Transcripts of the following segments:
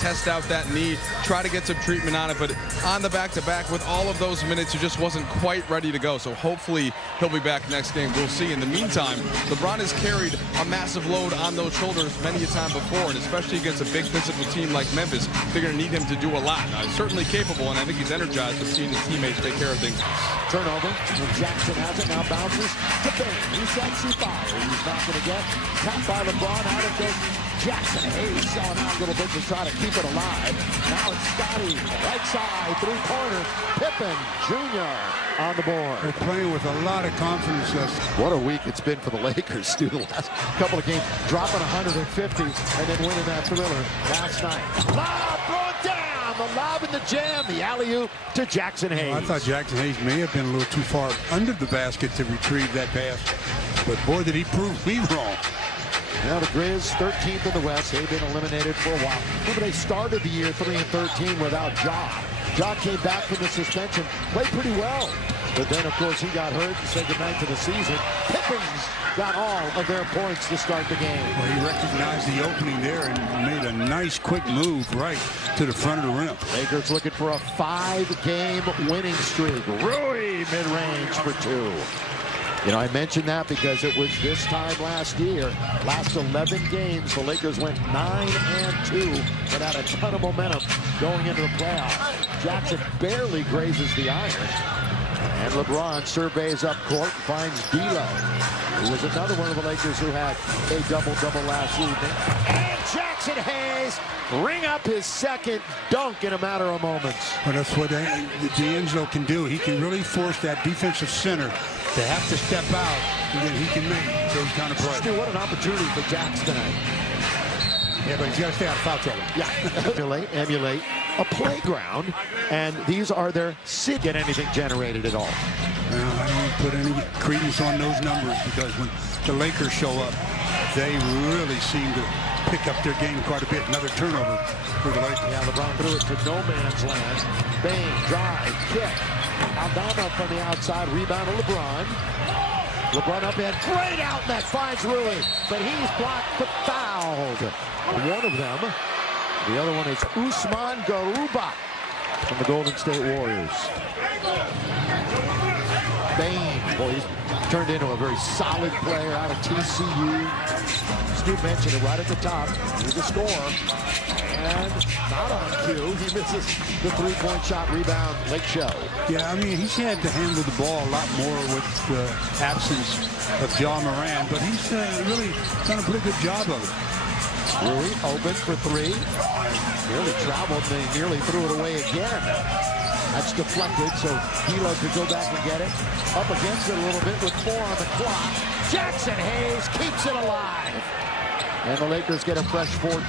test out that knee, try to get some treatment on it, but on the back-to-back with all of those minutes, he just wasn't quite ready to go. So hopefully he'll be back next game. We'll see. In the meantime, LeBron has carried a massive load on those shoulders many a time before, and especially against a big physical team like Memphis, they're going to need him to do a lot. He's certainly capable, and I think he's energized of seeing his teammates take care of things. Turnover, and Jackson has it, now bounces to Bain. He sets, he fires. He's not going to get tapped by LeBron. Out of goes Jackson. Hayes selling out a little bit to try to keep it alive. Now it's Scotty, right side, three-pointer. Pippen Jr. on the board. They're playing with a lot of confidence. What a week it's been for the Lakers, Stu. The last couple of games, dropping 150s and then winning that thriller last night. Lob, throw it down. The lob and the jam, the alley-oop to Jackson Hayes. I thought Jackson Hayes may have been a little too far under the basket to retrieve that pass. But boy, did he prove me wrong. Now the Grizz 13th in the West. They've been eliminated for a while. Remember, they started the year 3-13 without Ja. Ja came back from the suspension, played pretty well. But then, of course, he got hurt and said goodnight to the season. Pippins got all of their points to start the game. Well, he recognized the opening there and made a nice, quick move right to the front of the rim. Lakers looking for a 5-game winning streak. Rui mid-range for 2. You know, I mentioned that because it was this time last year. Last 11 games, the Lakers went 9-2, but had a ton of momentum going into the playoffs. Jackson barely grazes the iron. And LeBron surveys up court and finds D'Lo, who was another one of the Lakers who had a double-double last evening. And Jackson Hayes ring up his second dunk in a matter of moments. Well, that's what D'Angelo can do. He can really force that defensive center to have to step out, and then he can make those kind of plays. Stu, what an opportunity for Jackson tonight. Yeah, but he's got to stay out of foul trouble. Yeah, emulate a playground, and these are their get anything generated at all. Well, I don't put any credence on those numbers because when the Lakers show up, they really seem to pick up their game quite a bit. Another turnover for the Lakers. Yeah, LeBron threw it to no man's land. Bain, drive, kick. Aldama from the outside, rebound to LeBron. LeBron up ahead, great outlet, finds Rui, but he's blocked but fouled. One of them, the other one is Usman Garuba from the Golden State Warriors. Bain, boy, he's turned into a very solid player out of TCU. Stu mentioned it right at the top. He's a scorer. And not on cue. He misses the three-point shot rebound. Lake Show. Yeah, I mean, he's had to handle the ball a lot more with the absence of Ja Morant, but he's really done a pretty good job of it. Rui open for 3. Nearly traveled, and they nearly threw it away again. That's deflected, so D'Lo could go back and get it. Up against it a little bit with 4 on the clock. Jackson Hayes keeps it alive. And the Lakers get a fresh 14.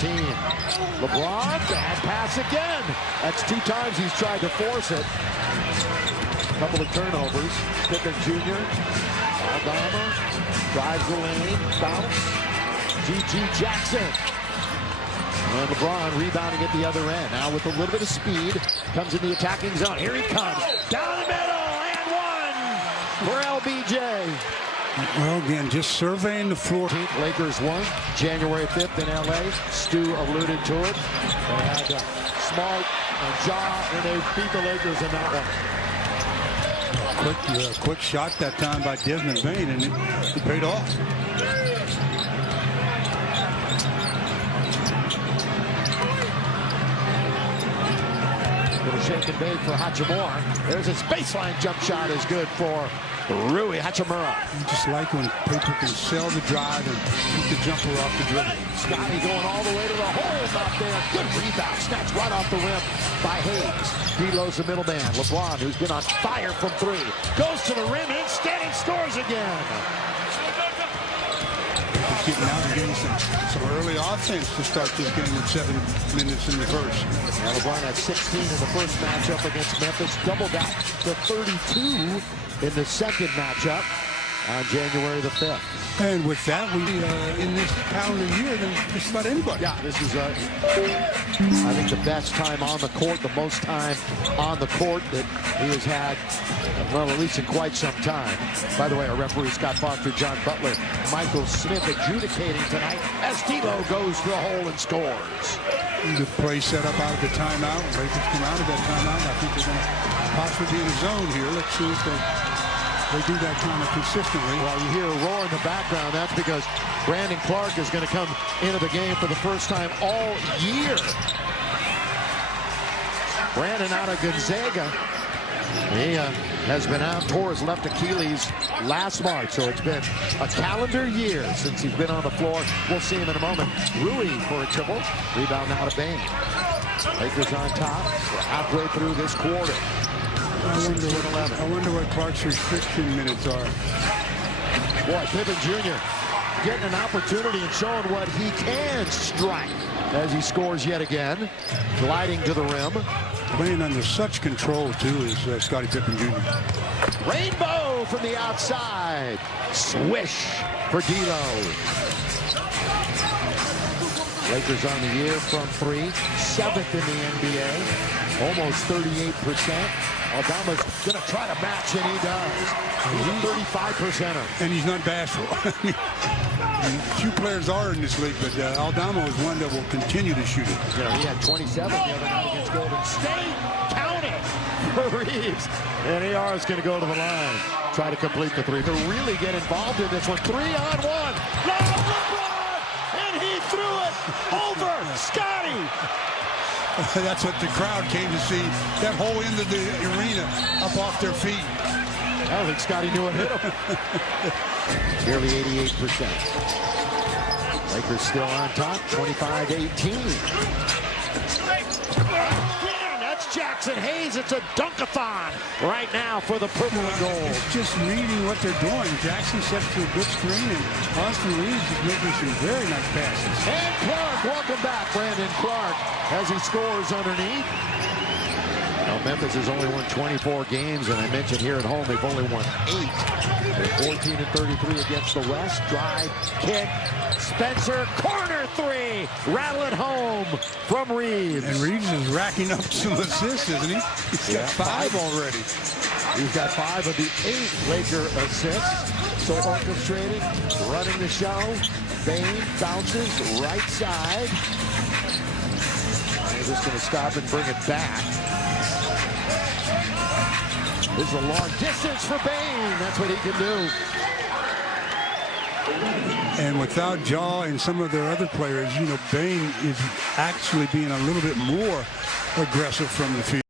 LeBron, bad pass again. That's 2 times he's tried to force it. A couple of turnovers. Pippen Jr. Aldama drives the lane, bounce. G.G. Jackson. And LeBron rebounding at the other end. Now with a little bit of speed, comes in the attacking zone. Here he comes. Down the middle, and 1 for LBJ. Well, again, just surveying the floor. Lakers won January 5th in L.A. Stu alluded to it. They had Smart and Ja, and they beat the Lakers in that one. Quick shot that time by Desmond Bain, and it paid off. Little shake and bake for Hachimura. There's his baseline jump shot is good for Rui Hachimura. You just like when people can sell the drive and keep the jumper off the dribble. Scotty going all the way to the hole, not there. Good rebound, snatched right off the rim by Hayes. D'Lo's the middleman. LeBron, who's been on fire from 3, goes to the rim, instead he scores again. He's getting out and getting some early offense to start this game with 7 minutes in the first. Now LeBron had 16 in the first matchup against Memphis, doubled that to 32 in the second matchup on January the 5th. And with that, we in this calendar year than just about anybody. Yeah, this is, I think, the best time on the court, the most time on the court that he has had, well, at least in quite some time. By the way, our referee, Scott Foster, John Butler, Michael Smith adjudicating tonight as D'Lo goes to the hole and scores. The play set up out of the timeout. Lakers come out of that timeout. I think they're going to possibly be in the zone here. Let's see if they do that kind of consistently. Well, you hear a roar in the background. That's because Brandon Clark is going to come into the game for the first time all year. Brandon out of Gonzaga. He has been out, tore his left Achilles last March, so it's been a calendar year since he's been on the floor. We'll see him in a moment. Rui for a triple. Rebound now to Bain. Lakers on top. We're halfway through this quarter. I wonder what Clark's restriction minutes are. Boy, Pippen Jr. getting an opportunity and showing what he can strike as he scores yet again. Gliding to the rim. Playing under such control, too, is Scottie Pippen Jr. Rainbow from the outside. Swish for D'Lo. Lakers on the year from three. 7th in the NBA. Almost 38%. Aldama's going to try to match, and he does. He's a 35%er. And he's not bashful. Few players are in this league, but Aldama is one that will continue to shoot it. You know, he had 27 the other night against Golden State. Counting for Reeves. And AR is going to go to the line. Try to complete the three. To really get involved in this one. 3-on-1. LeBron! And he threw it over Scottie. That's what the crowd came to see. That whole end of the arena up off their feet. I don't think Scottie knew it hit him. Nearly 88%. Lakers still on top, 25-18. That's Jackson Hayes. It's a dunk-a-thon right now for the purple and gold. It's just reading what they're doing. Jackson sets to a good screen, and Austin Reeves is making some very nice passes. And Clark, welcome back, Brandon Clark, as he scores underneath. Now, Memphis has only won 24 games, and I mentioned here at home they've only won 8. They're 14-33 against the West. Drive, kick, Spencer, corner three. Rattle it home from Reeves. And Reeves is racking up some assists, isn't he? He's got 5 already. He's got 5 of the 8 Laker assists. So orchestrating, running the show. Bain bounces right side. They're just going to stop and bring it back. This is a long distance for Bain. That's what he can do. And without Ja and some of their other players, you know, Bain is actually being a little bit more aggressive from the field.